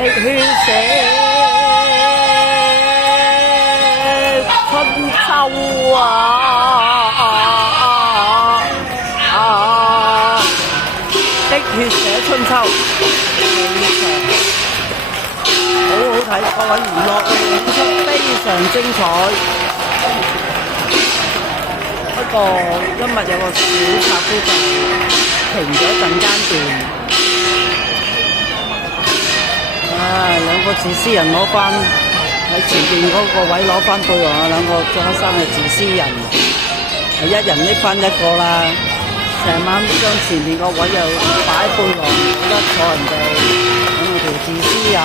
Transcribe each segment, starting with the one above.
滴血寫春秋滴血寫春秋，好好睇，各位娛樂嘅演出非常精彩。不過今日有個小插曲就停咗陣間段。兩個自私人攞翻喺前邊嗰個位攞翻背囊啊！兩個着黑衫嘅自私人，一人拎翻一個啦。成晚將前邊個位又擺背囊，冇得坐人哋。咁我條自私友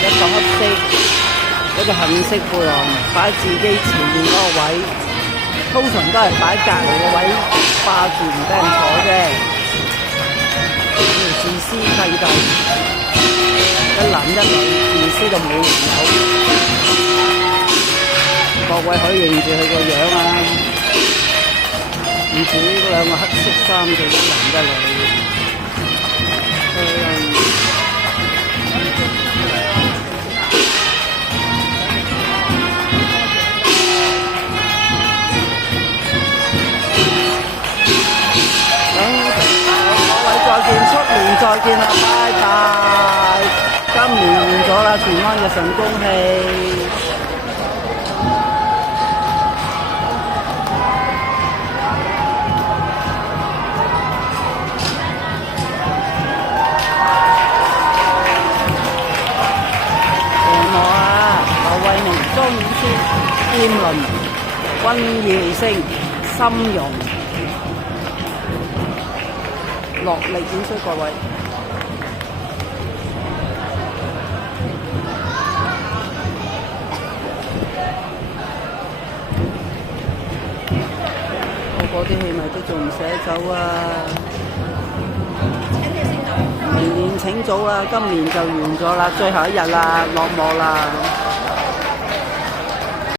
一個黑色，一個杏色背囊擺自己前面嗰個位，通常都係擺隔離個位霸住唔俾人坐啫。條自私契弟。一男一女，自私到冇人有，各位可以認住佢個樣啊！唔止嗰兩個黑色衫嘅一男一女，各位再見，出年再見啦，拜拜！今年完咗啦，荃灣日神恭喜！我啊，劉慧明、莊雨軒、劍倫、溫耀星、心容、落力演出各位。嗰啲戲迷都仲唔捨走啊！明年請早啊！今年就完咗啦，最後一日啦，落幕啦！